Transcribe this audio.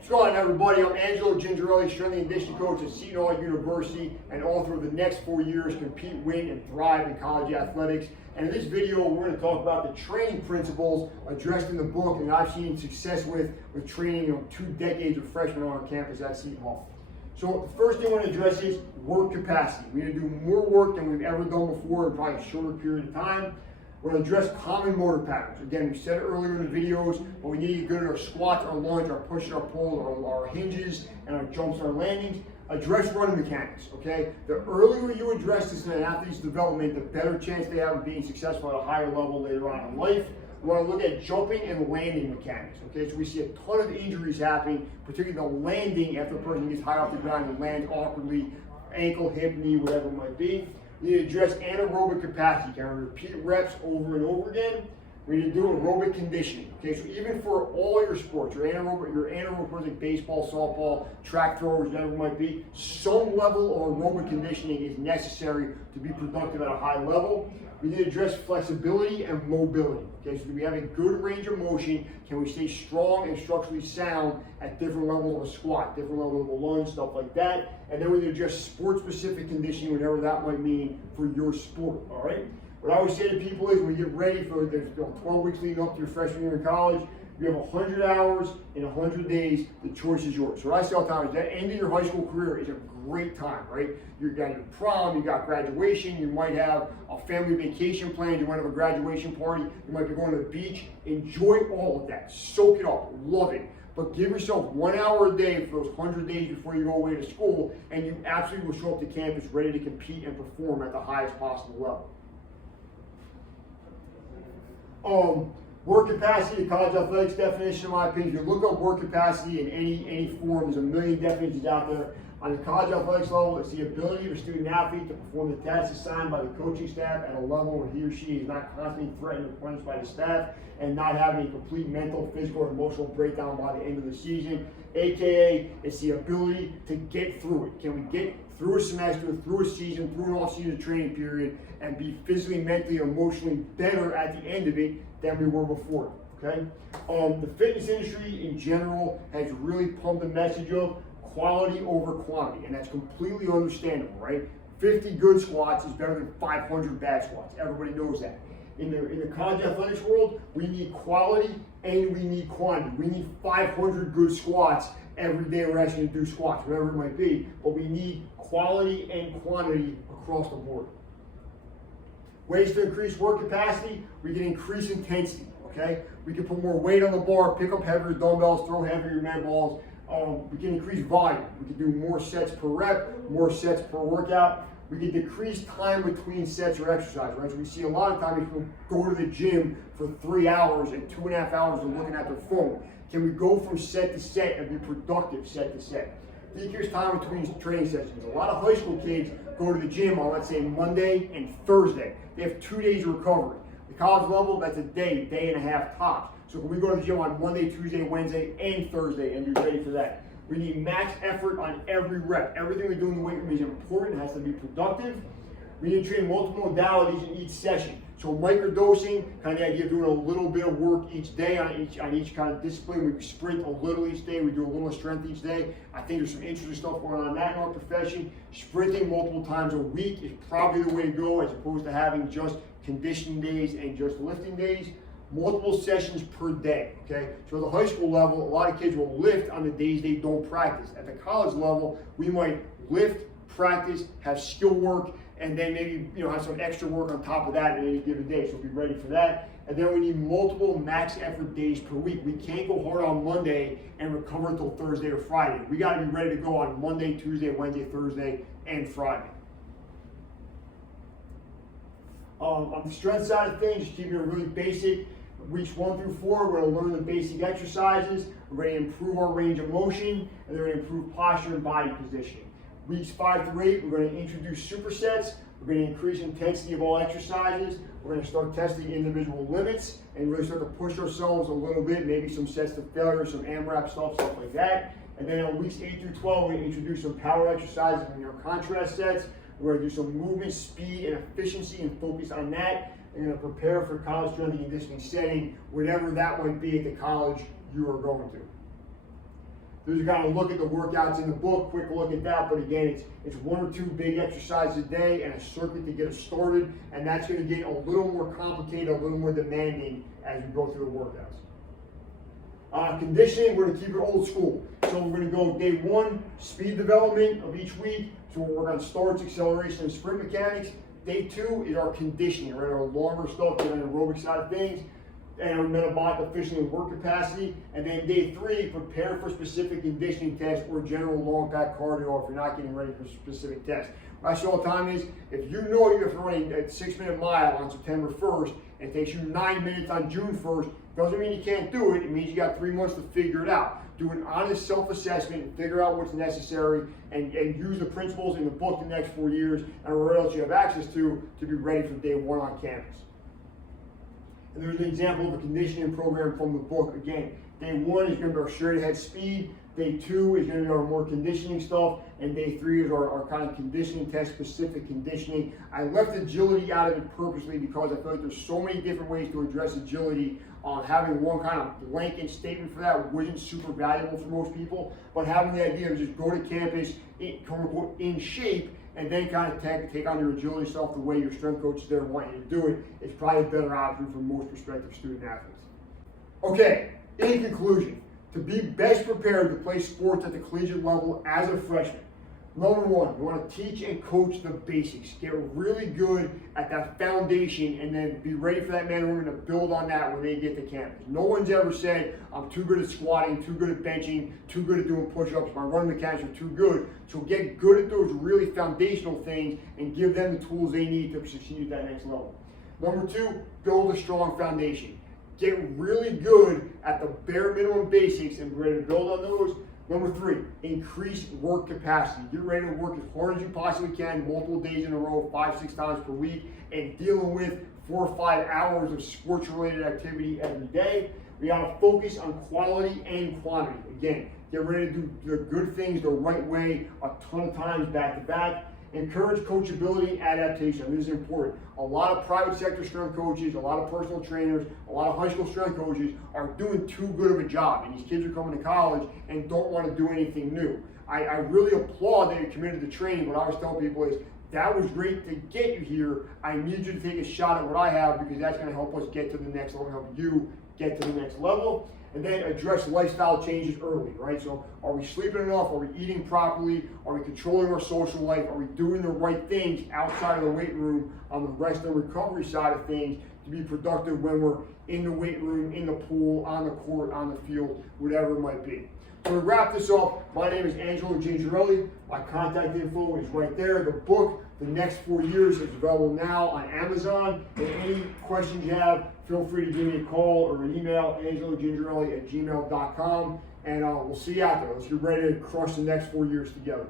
What's going on, everybody? I'm Angelo Gingerelli, strength and conditioning coach at Seton Hall University, and author of the next 4 years, Compete, Win, and Thrive in College Athletics. And in this video, we're going to talk about the training principles addressed in the book, and I've seen success with training 2 decades of freshmen on our campus at Seton Hall. So the first thing I want to address is work capacity. We're going to do more work than we've ever done before in probably a shorter period of time. We're going to address common motor patterns. Again, we said it earlier in the videos, but we need to get good at our squats, our lunge, our push, our pull, our hinges, and our jumps, and our landings. Address running mechanics, okay? The earlier you address this in an athlete's development, the better chance they have of being successful at a higher level later on in life. We want to look at jumping and landing mechanics, okay? So we see a ton of injuries happening, particularly the landing after a person gets high off the ground and lands awkwardly, ankle, hip, knee, whatever it might be. We need to address anaerobic capacity. Can we repeat reps over and over again? We need to do aerobic conditioning. Okay, so even for all your sports, your anaerobic like baseball, softball, track throwers, whatever it might be, some level of aerobic conditioning is necessary to be productive at a high level. We need to address flexibility and mobility. Okay, so do we have a good range of motion? Can we stay strong and structurally sound at different levels of a squat, different levels of a lunge, stuff like that? And then we need to address sport-specific conditioning, whatever that might mean for your sport, all right? What I always say to people is when we get ready for, there's 12 weeks leading up to your freshman year in college, you have 100 hours in 100 days, the choice is yours. So what I say all the time is that end of your high school career is a great time, right? You got your prom, you got graduation, you might have a family vacation planned, you might have a graduation party, you might be going to the beach. Enjoy all of that, soak it up, love it. But give yourself 1 hour a day for those 100 days before you go away to school, and you absolutely will show up to campus ready to compete and perform at the highest possible level. Work capacity, the college athletics definition, in my opinion, if you look up work capacity in any form, there's a million definitions out there. On the college athletics level, it's the ability of a student athlete to perform the tasks assigned by the coaching staff at a level where he or she is not constantly threatened or punished by the staff and not having a complete mental, physical, or emotional breakdown by the end of the season. AKA, it's the ability to get through it. Can we get through a semester, through a season, through an off-season training period, and be physically, mentally, emotionally better at the end of it than we were before, okay? The fitness industry in general has really pumped the message of quality over quantity, and that's completely understandable, right? 50 good squats is better than 500 bad squats. Everybody knows that. In the college athletics world, we need quality and we need quantity. We need 500 good squats every day we're asking to do squats, whatever it might be, but we need quality and quantity across the board. Ways to increase work capacity, we can increase intensity, okay? We can put more weight on the bar, pick up heavier dumbbells, throw heavier med balls. We can increase volume. We can do more sets per rep, more sets per workout. We can decrease time between sets or exercise, right? So we see a lot of times people go to the gym for 3 hours and 2.5 hours of looking at their phone. Can we go from set to set and be productive set to set? Decrease time between training sessions. A lot of high school kids go to the gym on, let's say, Monday and Thursday. They have 2 days of recovery. The college level, that's a day and a half tops. So can we go to the gym on Monday, Tuesday, Wednesday, and Thursday and be ready for that? We need max effort on every rep. Everything we do in the weight room is important, it has to be productive. We need to train multiple modalities in each session. So microdosing, kind of the idea of doing a little bit of work each day on each kind of discipline. We sprint a little each day, we do a little strength each day. I think there's some interesting stuff going on in that in our profession. Sprinting multiple times a week is probably the way to go as opposed to having just conditioning days and just lifting days. Multiple sessions per day, okay? So at the high school level, a lot of kids will lift on the days they don't practice. At the college level, we might lift, practice, have skill work, and then maybe have some extra work on top of that in any given day, so be ready for that. And then we need multiple max effort days per week. We can't go hard on Monday and recover until Thursday or Friday. We gotta be ready to go on Monday, Tuesday, Wednesday, Thursday, and Friday. On the strength side of things, just keeping it really basic. Weeks 1 through 4, we're going to learn the basic exercises. We're going to improve our range of motion, and they're going to improve posture and body positioning. Weeks 5 through 8, we're going to introduce supersets. We're going to increase intensity of all exercises. We're going to start testing individual limits and really start to push ourselves a little bit, maybe some sets to failure, some AMRAP stuff like that. And then on weeks 8 through 12, we're going to introduce some power exercises in our contrast sets. We're going to do some movement, speed, and efficiency and focus on that. You're going to prepare for college strength and conditioning setting, whatever that might be at the college you are going to. There's a kind of look at the workouts in the book, quick look at that, but again, it's 1 or 2 big exercises a day and a circuit to get us started, and that's going to get a little more complicated, a little more demanding as we go through the workouts. Conditioning, we're going to keep it old school. So we're going to go day 1, speed development of each week. So we'll work on starts, acceleration, and sprint mechanics. Day 2 is our conditioning, right? Our longer stuff, the aerobic side of things, and our metabolic efficiency and work capacity. And then day 3, prepare for specific conditioning tests or general long pack cardio if you're not getting ready for specific tests. What I say all the time is, if you know you have to run a 6-minute mile on September 1st, and it takes you 9 minutes on June 1st, doesn't mean you can't do it. It means you got 3 months to figure it out. Do an honest self-assessment and figure out what's necessary, and use the principles in the book the next 4 years and whatever else you have access to be ready for day 1 on campus. And there's an example of a conditioning program from the book. Again, day 1 is going to be our straight ahead speed. Day 2 is going to be our more conditioning stuff, and day 3 is our kind of conditioning test specific conditioning. I left agility out of it purposely because I feel like there's so many different ways to address agility. Having one kind of blanket statement for that wasn't super valuable for most people, but having the idea of just go to campus in shape and then kind of take on your agility stuff the way your strength coaches there want you to do it is probably a better option for most prospective student athletes. Okay, in conclusion, to be best prepared to play sports at the collegiate level as a freshman, number 1, you want to teach and coach the basics. Get really good at that foundation and then be ready for that man or woman to build on that when they get to campus. No one's ever said, I'm too good at squatting, too good at benching, too good at doing push-ups, my running mechanics are too good. So get good at those really foundational things and give them the tools they need to succeed at that next level. Number 2, build a strong foundation. Get really good at the bare minimum basics and be ready to build on those. Number 3, increase work capacity. Get ready to work as hard as you possibly can, multiple days in a row, 5-6 times per week, and dealing with 4 or 5 hours of sports-related activity every day. We gotta focus on quality and quantity. Again, get ready to do the good things the right way a ton of times back to back. Encourage coachability and adaptation. This is important. A lot of private sector strength coaches, a lot of personal trainers, a lot of high school strength coaches are doing too good of a job, and these kids are coming to college and don't want to do anything new. I really applaud that you're committed to training. What I always tell people is, that was great to get you here. I need you to take a shot at what I have because that's going to help us get to the next level, help you get to the next level. And then address lifestyle changes early, right? So are we sleeping enough? Are we eating properly? Are we controlling our social life? Are we doing the right things outside of the weight room on the rest and recovery side of things to be productive when we're in the weight room, in the pool, on the court, on the field, whatever it might be. So to wrap this up, my name is Angelo Gingerelli. My contact info is right there. The book, The Next 4 Years, is available now on Amazon. And any questions you have, feel free to give me a call or an email, angelogingerelli@gmail.com. And we'll see you out there. Let's get ready to crush the next 4 years together.